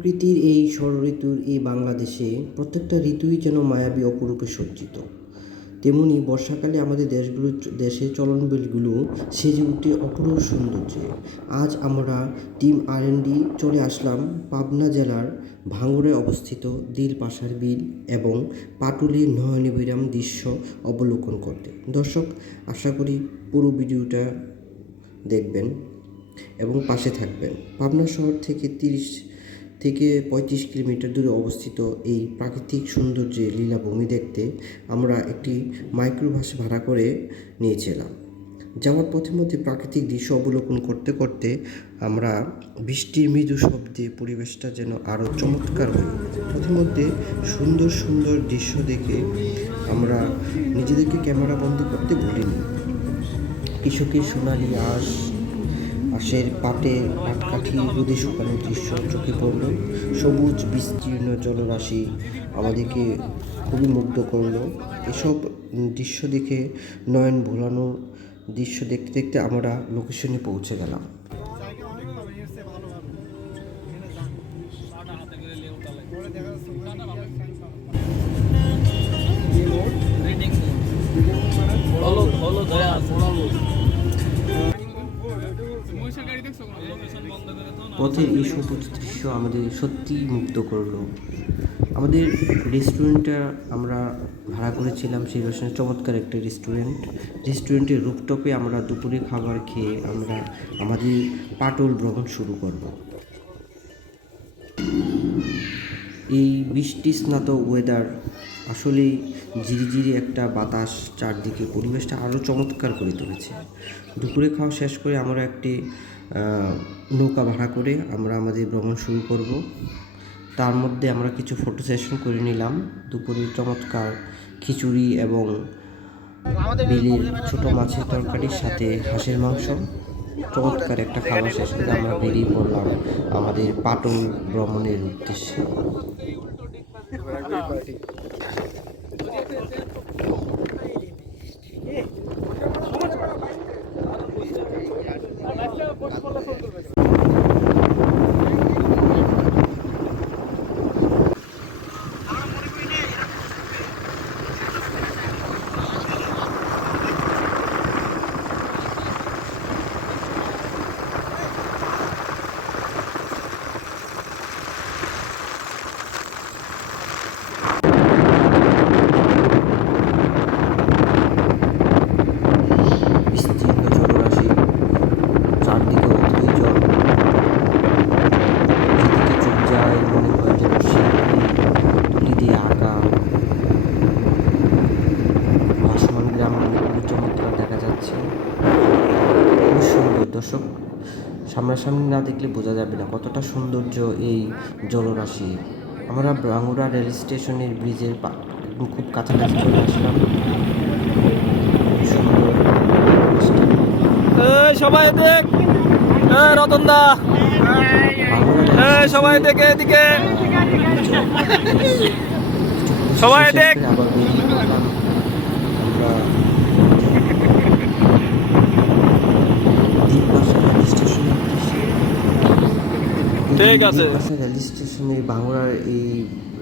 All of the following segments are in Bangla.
প্রকৃতির এই ষড়ঋতুর এই বাংলাদেশে প্রত্যেকটা ঋতুই যেন মায়াবী অপরূপে সজ্জিত। তেমনি বর্ষাকালে আমাদের দেশের চলনবিলগুলো সেজে ওঠে অপরূপ সৌন্দর্যে। আজ আমরা টিম আর&ডি চলে আসলাম পাবনা জেলার ভাঙড়ে অবস্থিত দিলপাশার বিল এবং পাটুলির নয়নবিরাম দৃশ্য অবলোকন করতে। দর্শক, আশা করি পুরো ভিডিওটা দেখবেন এবং পাশে থাকবেন। পাবনা শহর থেকে 30 থেকে 35 কিলোমিটার দূরে অবস্থিত এই প্রাকৃতিক সৌন্দর্যের লীলাভূমি দেখতে আমরা একটি মাইক্রোবাস ভাড়া করে নিয়েছিলাম। যাওয়ার পথের মধ্যে প্রাকৃতিক দৃশ্য অবলোকন করতে করতে আমরা বৃষ্টির মৃদু শব্দে পরিবেশটা যেন আরও চমৎকার হয়ে উঠেছে। পথের মধ্যে সুন্দর সুন্দর দৃশ্য দেখে আমরা নিজেদেরকে ক্যামেরা বন্দি করতে ভুলিনি। কৃষকের সোনালি আঁশের পাটকাঠি রোদে শুকানোর দৃশ্য চোখে পড়ল। সবুজ বিস্তীর্ণ জলরাশি আমাদেরকে খুবই মুগ্ধ করলো। এসব দৃশ্য দেখে নয়ন ভোলানো দৃশ্য দেখতে দেখতে আমরা লোকেশনে পৌঁছে গেলাম। পথের এই সবুজ দৃশ্য আমাদের সত্যিই মুগ্ধ করলো। আমাদের রেস্টুরেন্টটা আমরা ভাড়া করেছিলাম সেই রকম চমৎকার একটা রেস্টুরেন্টের রুফটপে আমরা দুপুরে খাবার খেয়ে আমরা আমাদের পাটুল ভ্রমণ শুরু করব। এই বৃষ্টি স্নাত ওয়েদার আসলেই ঝিরিঝিরি একটা বাতাস চারদিকে পরিবেশটা আরও চমৎকার করে তুলেছে। দুপুরে খাওয়া শেষ করে আমরা একটি নৌকা ভাড়া করে আমরা আমাদের ভ্রমণ শুরু করব। তার মধ্যে আমরা কিছু ফটো সেশন করে নিলাম। দুপুরে চমৎকার খিচুড়ি এবং বিলের ছোট মাছের তরকারির সাথে হাঁসের মাংস, চমৎকার একটা খাবার শেষ করে আমরা বেরিয়ে পড়লাম আমাদের পাটুল ভ্রমণের উদ্দেশ্যে। দর্শক, সামনাসামনি না দেখলে বোঝা যাবে না কতটা সৌন্দর্য এই জলরাশি। আমরা ভাঙড়া রেল স্টেশনের ব্রিজের খুব কাছাকাছি চলে আসলাম। সবাই দেখ, রতনদা সবাই দেখে এদিকে সবাই দেখ। আবার বেরিয়ে পড়লাম আমরা রেল স্টেশনের ভাঙড়ার এই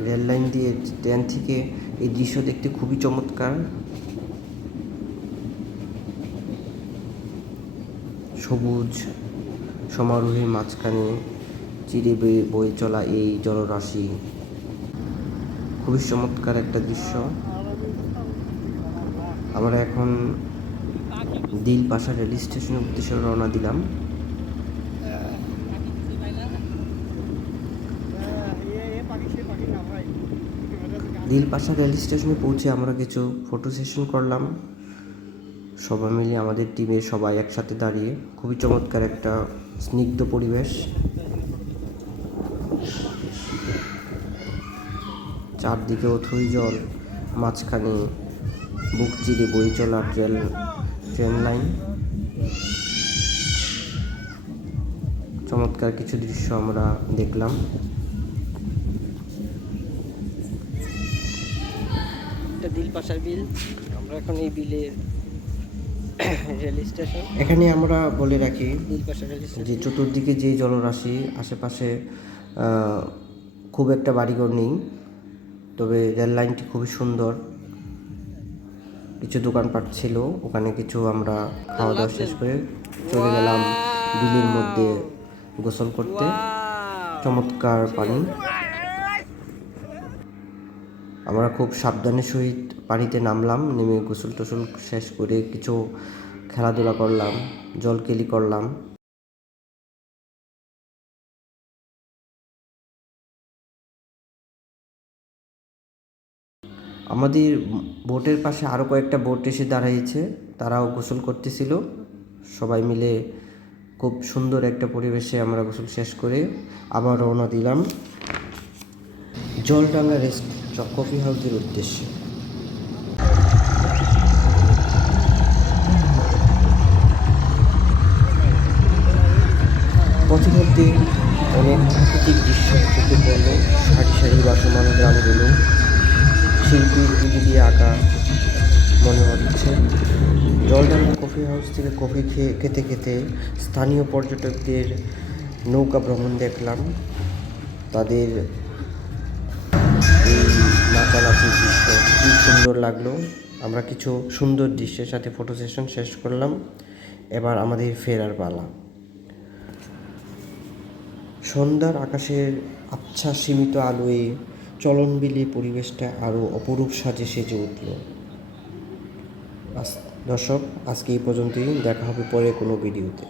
রেল লাইন দিয়ে ট্রেন থেকে এই দৃশ্য দেখতে খুবই চমৎকার। সবুজ সমারোহের মাঝখানে চিরে বয়ে চলা এই জলরাশি খুবই চমৎকার একটা দৃশ্য। আমরা এখন দিলপাশা রেল স্টেশনের উদ্দেশ্যে রওনা দিলাম। দিলপাশা রেল স্টেশনে পৌঁছে আমরা কিছু ফটো সেশন করলাম সবাই মিলে, আমাদের টিমের সবাই একসাথে দাঁড়িয়ে। খুবই চমৎকার একটা স্নিগ্ধ পরিবেশ। চারদিকে অথই জল, মাঝখানে বুক চিরে বয়ে চলা ট্রেন লাইন। চমৎকার কিছু দৃশ্য আমরা দেখলাম। এটা দিলপাশার বিল। আমরা এখন এই বিলের রেল স্টেশন। এখানে আমরা বলে রাখি যে চতুর্দিকে যে জলরাশি, আশেপাশে খুব একটা বাড়িঘর নেই, তবে রেল লাইনটি খুবই সুন্দর। কিছু দোকানপাট ছিল, ওখানে কিছু আমরা খাওয়া দাওয়া শেষ করে চলে গেলাম বিলের মধ্যে গোসল করতে। চমৎকার পানি। আমরা খুব সাবধানের সহিত পানিতে নামলাম, নেমে গোসল টোসল শেষ করে কিছু খেলাধুলা করলাম, জলকেলি করলাম। আমাদের বোটের পাশে আরও কয়েকটা বোট এসে দাঁড়িয়েছে, তারাও গোসল করতেছিল। সবাই মিলে খুব সুন্দর একটা পরিবেশে আমরা গোসল শেষ করে আবার রওনা দিলাম জলডাঙ্গা রেস্ট কফি হাউসের উদ্দেশ্যে। পথিমধ্যে অনেক প্রাকৃতিক দৃশ্য চোখে পড়ল। সারি সারি বাসমান গ্রামগুলো শিল্পীর তুলি দিয়ে আঁকা মনে হচ্ছে। জলডাঙ্গা কফি হাউস থেকে কফি খেতে খেতে স্থানীয় পর্যটকদের নৌকা ভ্রমণ দেখলাম। তাদের এই নাচানাচির দৃশ্য খুব সুন্দর লাগলো। আমরা কিছু সুন্দর দৃশ্যের সাথে ফটো সেশন শেষ করলাম। এবার আমাদের ফেরার পালা। সন্ধ্যার আকাশের আবছা সীমিত আলোয় চলনবিলি পরিবেশটা আরও অপরূপ সাজে সেজে উঠল। দর্শক, আজকে এই পর্যন্তই। দেখা হবে পরে কোনো ভিডিওতে।